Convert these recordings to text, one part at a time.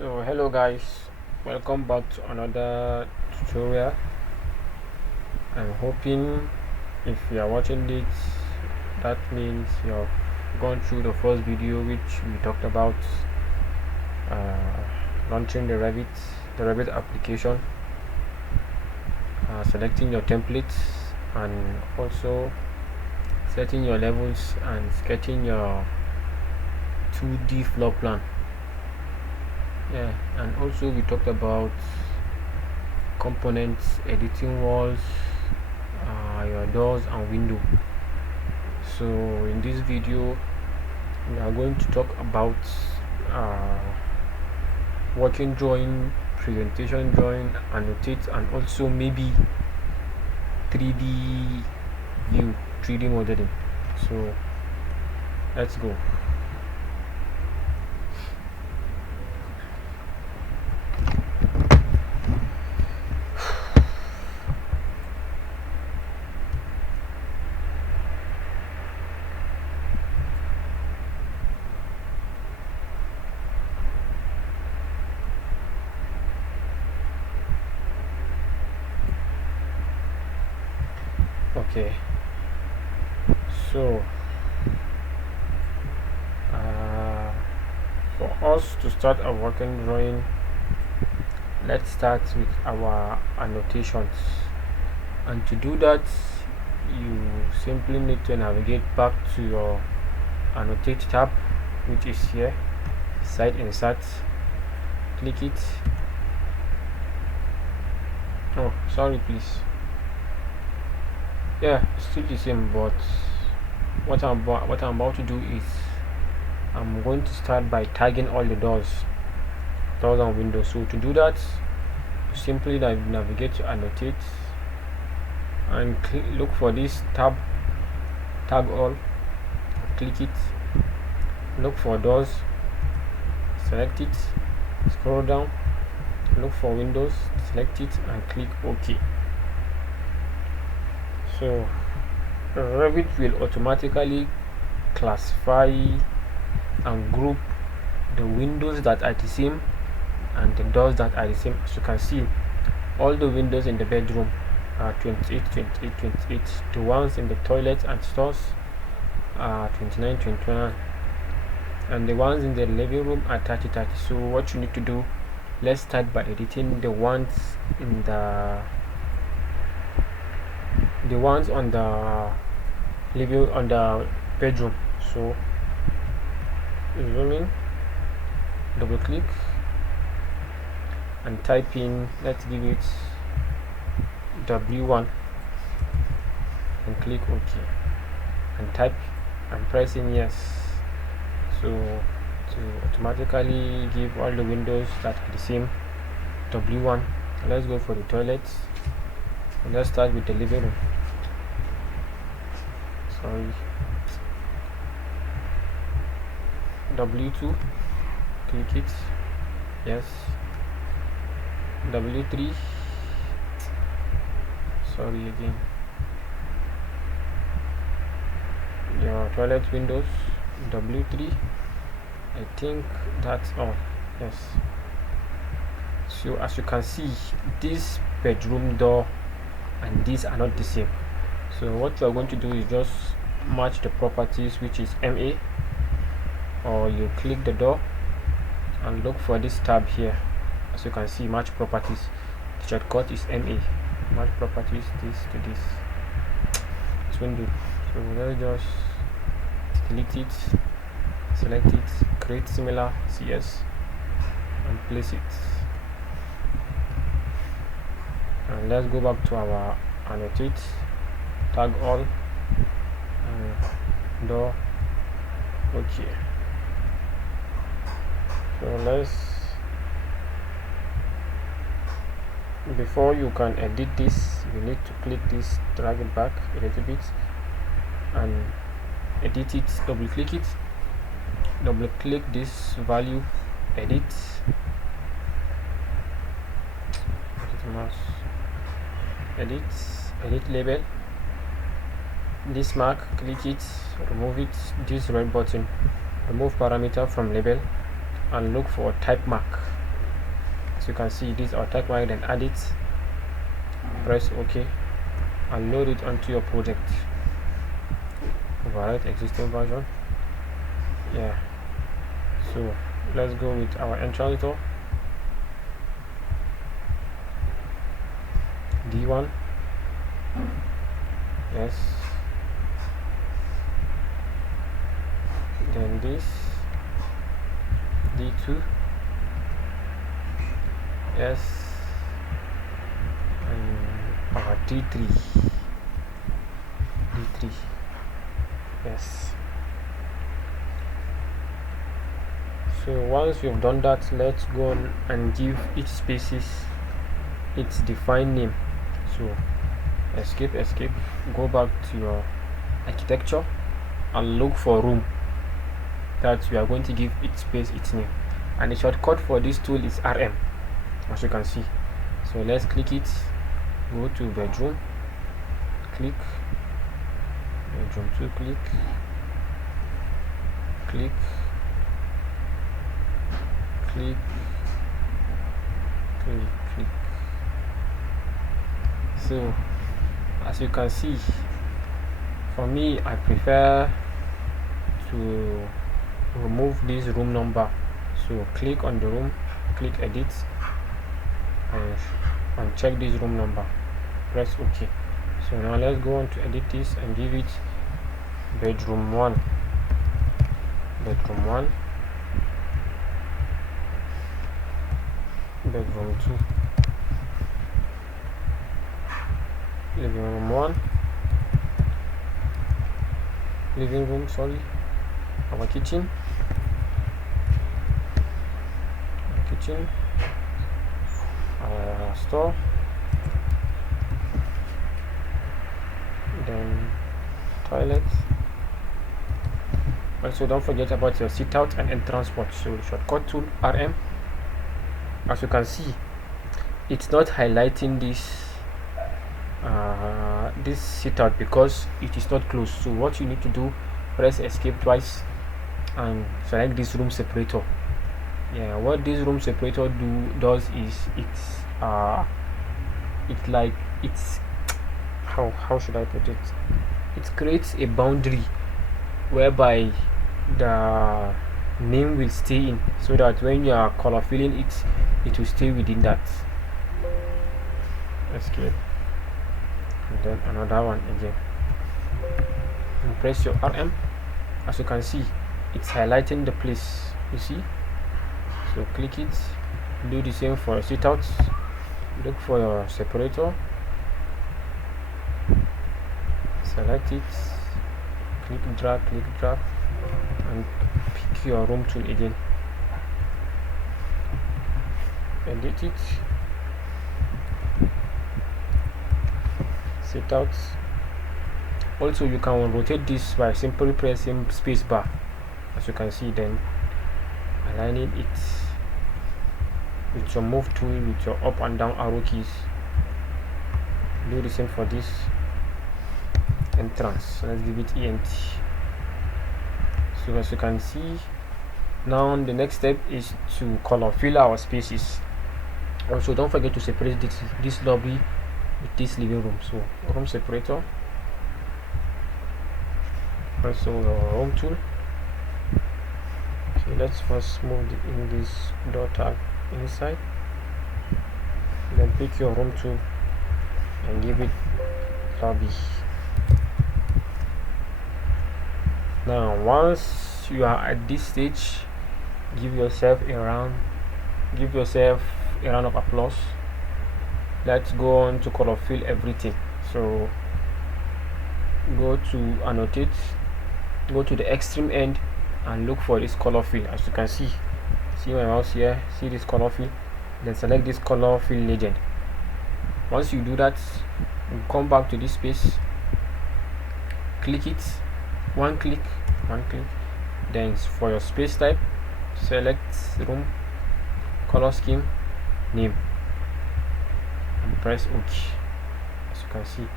So hello guys, welcome back to another tutorial. I'm hoping if you are watching this, that means you've gone through the first video which we talked about uh, launching the Revit application, selecting your templates, and also setting your levels and sketching your 2D floor plan. And also we talked about components, editing walls, your doors and window. So in this video we are going to talk about working drawing, presentation drawing, annotate, and also maybe 3D view, 3D modeling. So let's go. Okay, so for us to start a working drawing, let's start with our annotations. And to do that, you simply need to navigate back to your annotate tab, which is here, site insert. Click it. Oh, sorry, please. Yeah, still the same, but what I'm about to do is I'm going to start by tagging all the doors and windows. So to do that, simply navigate to annotate and look for this tag all, click it, look for doors, select it, scroll down, look for windows, select it and click OK. So Revit will automatically classify and group the windows that are the same and the doors that are the same. As you can see, all the windows in the bedroom are 28, 28, 28. The ones in the toilets and stores are 29, 29, and the ones in the living room are 30, 30. So what you need to do, let's start by editing the ones in the on the bedroom. So zoom in, double click and type in, let's give it W1 and click OK and type and press in yes. So to automatically give all the windows that are the same W1. Let's go for the toilets and let's start with the living room. Sorry, W2, click it, yes. W3, sorry again, your toilet windows, W3, I think that's all, yes. So as you can see, this bedroom door and these are not the same. So what you are going to do is just match the properties, which is MA, or you click the door and look for this tab here. As you can see, match properties, the shortcut is MA, match properties, this to this window. So let's just delete it, select it, create similar CS and place it. And let's go back to our annotate, tag all, and door. Okay, so let's, before you can edit this, you need to click this, drag it back a little bit and edit it. Double click it, double click this value, edit, edit label, this mark, click it, remove it, this red button, remove parameter from label and look for type mark. you can see, this is our tag mark. Then add it, press OK, and load it onto your project. Overwrite existing version. Yeah, so let's go with our entrance door. D1, yes, then this D2, yes, and our D3, yes. So once you've done that, let's go on and give each spaces its defined name. So escape, go back to your architecture and look for room that we are going to give each space its name, and the shortcut for this tool is RM, as you can see. So let's click it, go to bedroom, click bedroom 2, click, so as you can see, for me, I prefer to remove this room number. So click on the room, click edit, and check this room number, press OK. So now let's go on to edit this and give it bedroom 1, bedroom 2, living room 1, our kitchen, our store, then toilet. Also, don't forget about your sit out and entrance port. So shortcut tool RM. As you can see, it's not highlighting this this sit out because it is not closed. So what you need to do, press escape twice and select this room separator. Yeah, what this room separator does is it's how should I put it? It creates a boundary whereby the name will stay in, so that when you are color filling it, it will stay within that. Escape, and then another one again, and press your RM. As you can see, it's highlighting the place, you see. So click it, do the same for sit outs, look for your separator, select it, click drag, and pick your room tool again, edit it, sit outs. Also, you can rotate this by simply pressing space bar, as you can see, then aligning it with your move tool with your up and down arrow keys. Do the same for this entrance. Let's give it ENT. So as you can see, now the next step is to color fill our spaces. Also, don't forget to separate this lobby with this living room. So room separator, also room tool. Okay, let's first move in this door tag inside, then pick your room tool and give it lobby. Now once you are at this stage, give yourself a round of applause. Let's go on to color fill everything. So go to annotate, go to the extreme end and look for this color fill. As you can see my mouse here, see this color fill, then select this color fill legend. Once you do that, you come back to this space, click it, one click, then for your space type, select room, color scheme, name, and press OK. As you can see,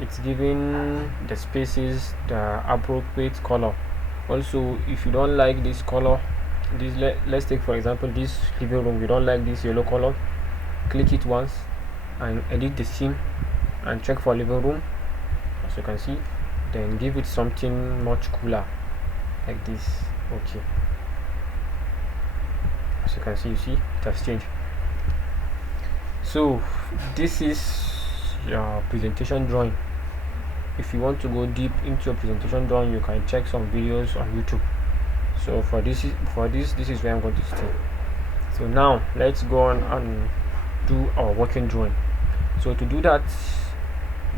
it's giving the spaces the appropriate color. Also, if you don't like this color, this, let's take for example this living room. We don't like this yellow color. Click it once and edit the scene and check for living room, as you can see, then give it something much cooler like this. Okay, as you can see, it has changed. So this is your presentation drawing. If you want to go deep into your presentation drawing, you can check some videos on YouTube. So for this is where I'm going to stay. So now let's go on and do our working drawing. So to do that,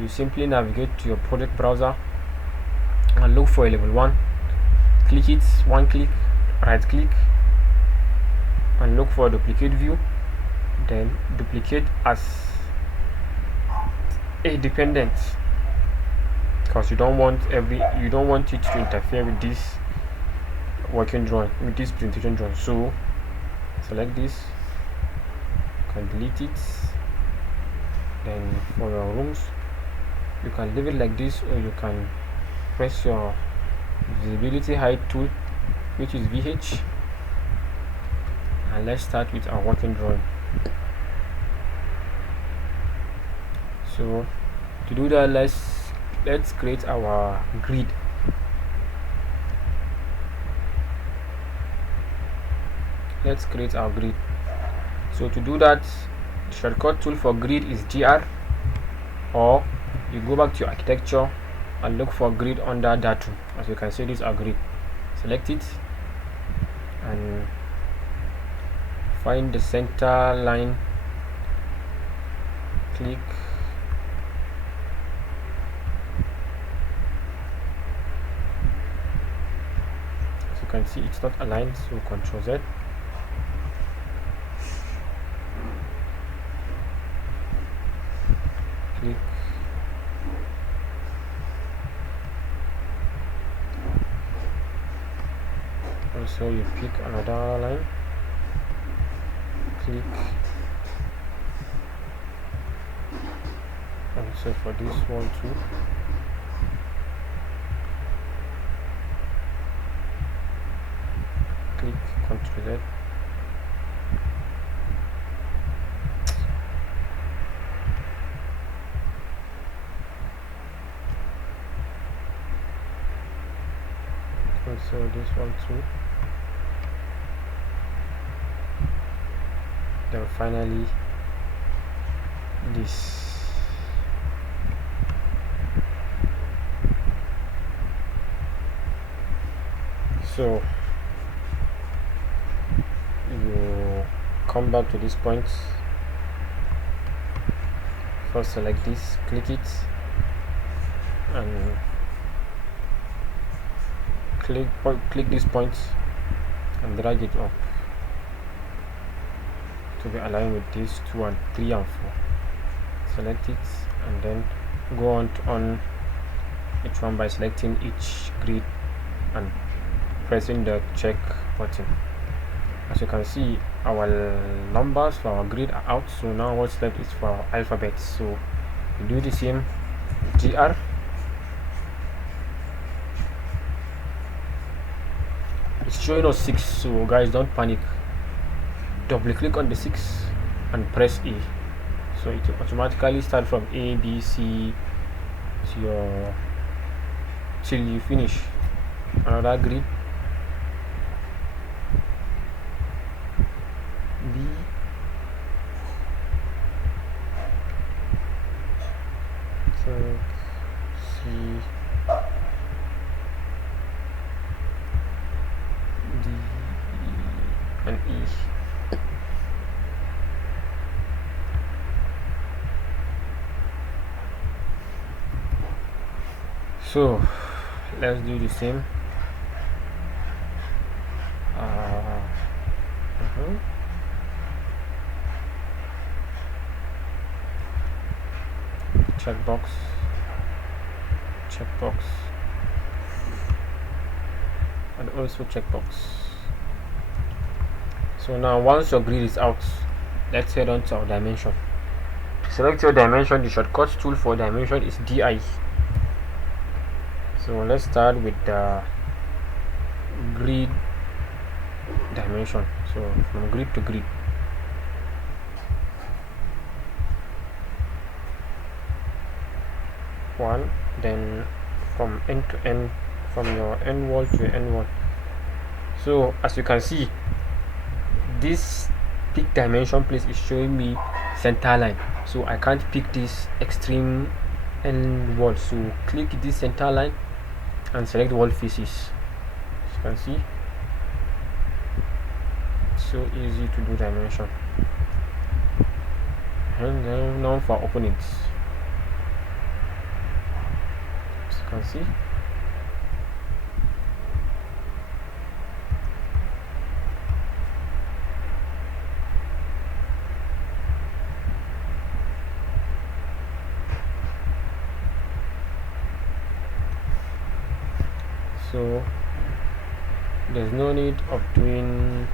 you simply navigate to your project browser and look for a level 1. Click it, one click, right click, and look for duplicate view, then duplicate as a dependent, because you don't want it to interfere with this working drawing, with this presentation drawing. So select this, you can delete it. Then for your rooms, you can leave it like this, or you can press your visibility height tool, which is VH, and let's start with our working drawing. So to do that, let's create our grid. Let's create our grid. So to do that, the shortcut tool for grid is GR, or you go back to your architecture and look for grid under that tool. As you can see, this is our grid. Select it and find the center line, click, as you can see it's not aligned, so Ctrl Z. Click, also you pick another line, click, also for this one too, click, Ctrl Z. Also this one too. Then finally this. So you come back to this point. First select this, click it, and click this point and drag it up to be aligned with these 2 and 3 and 4. Select it and then go on each one by selecting each grid and pressing the check button. As you can see, our numbers for our grid are out, so now what's left is for our alphabets. So we do the same, GR, it's showing us 6, so guys, don't panic. Double click on the 6 and press A, so it will automatically start from A, B, C till you finish. Another grid, B, C, D, and E. So let's do the same. Checkbox, and also checkbox. So now once your grid is out, let's head on to our dimension. To select your dimension, the shortcut tool for dimension is DI. So let's start with the grid dimension. So from grid to grid. One, then from end to end, from your end wall to your end wall. So as you can see, this pick dimension place is showing me center line, so I can't pick this extreme end wall. So click this center line and select wall faces. As you can see, so easy to do dimension. And then now for opponents, as you can see, so there's no need of doing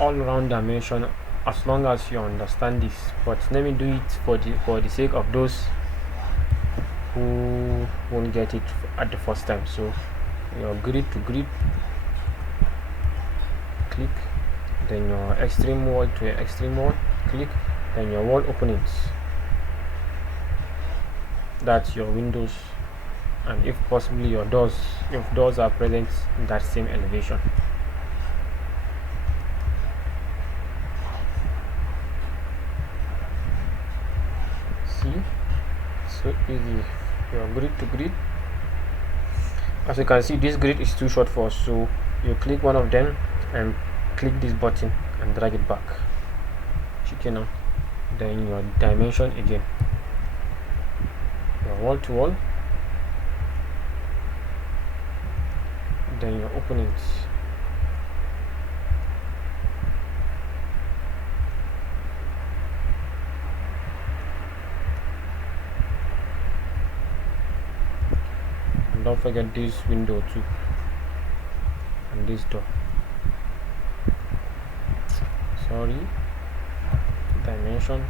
all around dimension as long as you understand this. But let me do it for the sake of those who won't get it at the first time. So your grid to grid, click, then your extreme wall to your extreme wall, click, then your wall openings, that's your windows, and if possibly your doors, if doors are present in that same elevation. See, so easy. Your grid to grid, as you can see, this grid is too short for us, so you click one of them and click this button and drag it back. Chicken now, then your dimension again, your wall to wall, then your openings, and don't forget this window too, and this door. Sorry, dimension,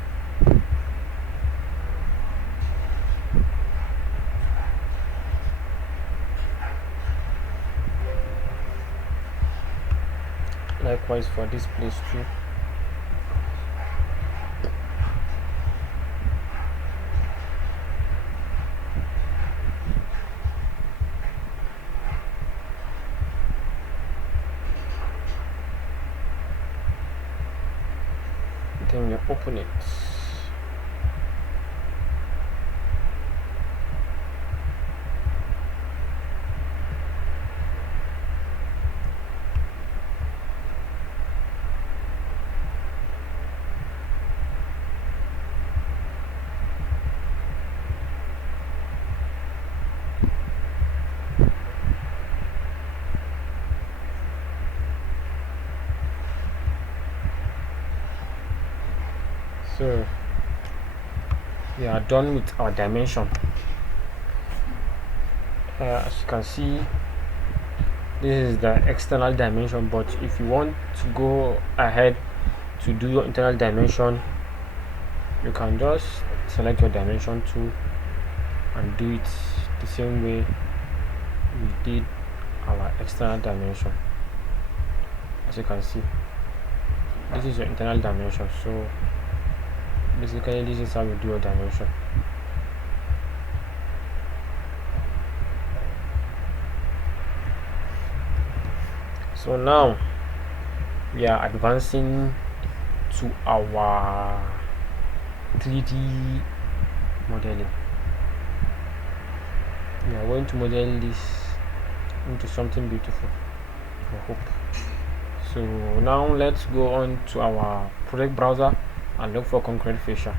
likewise for this place too. Then you open it. So we are done with our dimension. As you can see, this is the external dimension, but if you want to go ahead to do your internal dimension, you can just select your dimension tool and do it the same way we did our external dimension. As you can see, this is your internal dimension. So basically this is how you do your dimension. So now we are advancing to our 3D modeling. We are going to model this into something beautiful, I hope. So now let's go on to our project browser and look for concrete fascia.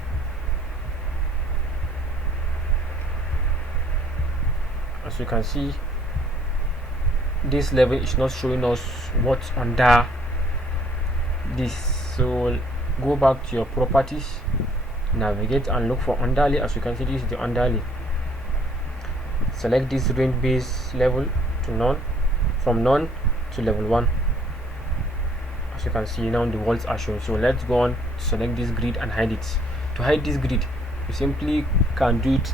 As you can see, this level is not showing us what's under this, so go back to your properties, navigate and look for underlay. As you can see, this is the underlay. Select this range base level to none, from none to level 1. As you can see, now the walls are shown. So let's go on to select this grid and hide it. To hide this grid, you simply can do it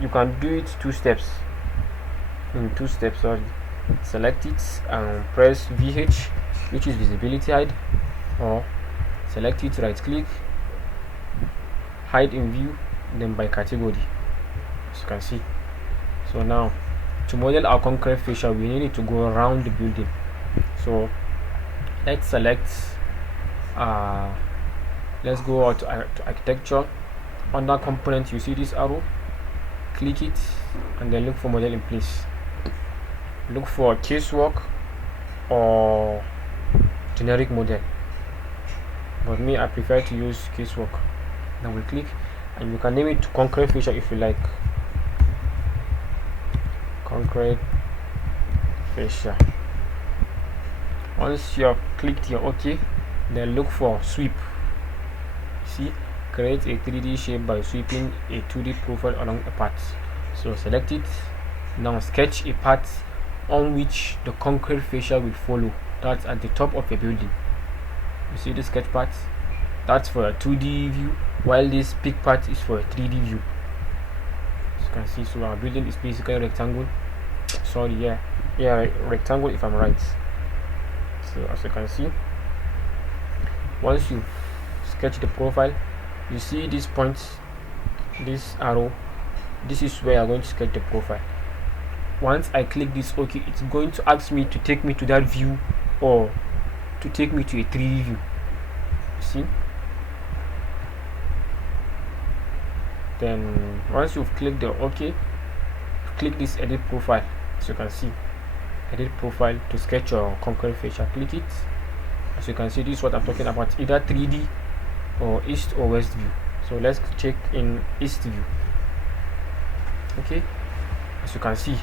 you can do it in two steps. Sorry, select it and press VH, which is visibility hide, or select it, right click, hide in view, then by category, as you can see. So now to model our concrete fascia, we need it to go around the building. So let's select let's go out to architecture. Under component, you see this arrow, click it and then look for model in place. Look for casework or generic model, but me, I prefer to use casework. Then we click, and you can name it to concrete fascia if you like. Concrete fascia. Once you have clicked your OK, then look for sweep. See, create a 3D shape by sweeping a 2D profile along a path. So select it. Now sketch a path on which the concrete fascia will follow. That's at the top of a building. You see the sketch path? That's for a 2D view, while this peak part is for a 3D view. As you can see, so our building is basically a rectangle. Sorry, yeah, rectangle if I'm right. So as you can see, once you sketch the profile, you see this point, this arrow, this is where I'm going to sketch the profile. Once I click this OK, it's going to ask me to take me to that view or to take me to a 3D view. See? Then once you've clicked the OK, click this edit profile. As you can see, edit profile to sketch your concrete fascia. Click it. As you can see, this is what I'm talking about, either 3D or east or west view. So let's check in east view. Okay, as you can see,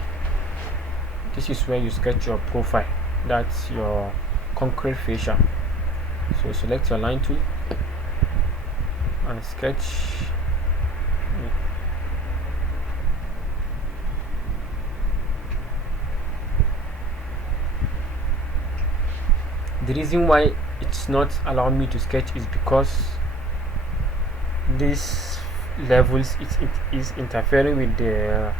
this is where you sketch your profile. That's your concrete fascia. So select your line tool and sketch. The reason why it's not allowing me to sketch is because this levels it is interfering with the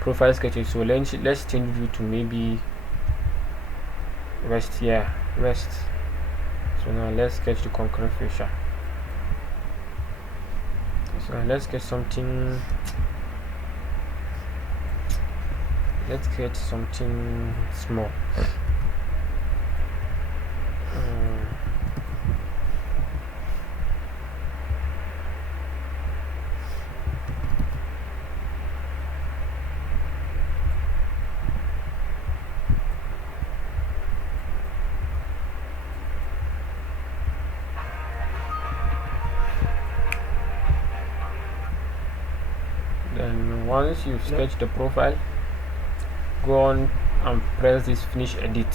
profile sketching. So let's change view to maybe west. Yeah, west. So now let's sketch the concrete fascia. So let's get something. Let's get something small. Then once you sketch the profile, go on and press this finish edit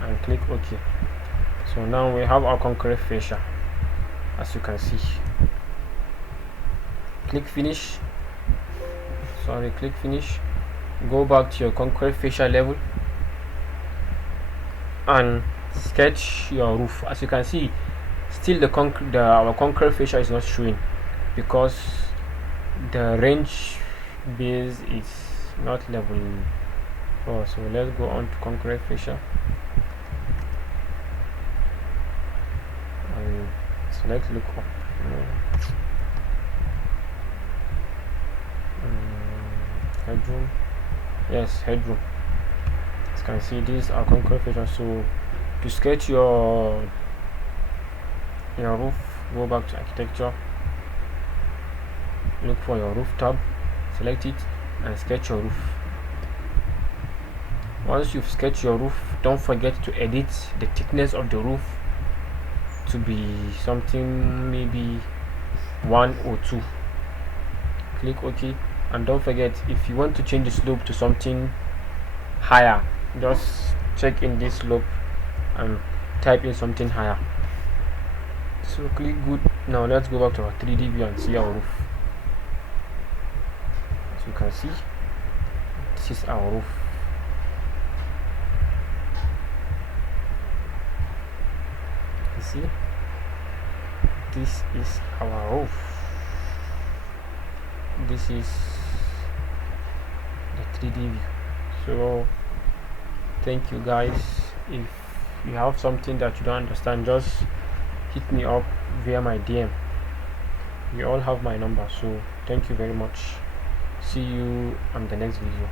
and click OK. So now we have our concrete fascia, as you can see. Click finish. Click finish. Go back to your concrete fascia level and sketch your roof. As you can see, still our concrete fascia is not showing because the range base is not level 4. So let's go on to concrete fascia and select look up. Headroom. Yes, headroom. As you can see, these are concrete fascia. So to sketch your roof, go back to architecture, look for your roof tab, select it and sketch your roof. Once you've sketched your roof, don't forget to edit the thickness of the roof to be something maybe 1 or 2. Click OK, and don't forget, if you want to change the slope to something higher, just check in this slope and type in something higher. So click good. Now let's go back to our 3D view and see our roof. As you can see, this is our roof. You see, this is our roof. This is the 3D view. So thank you guys. If you have something that you don't understand, just hit me up via my DM. You all have my number. So thank you very much. See you on the next video.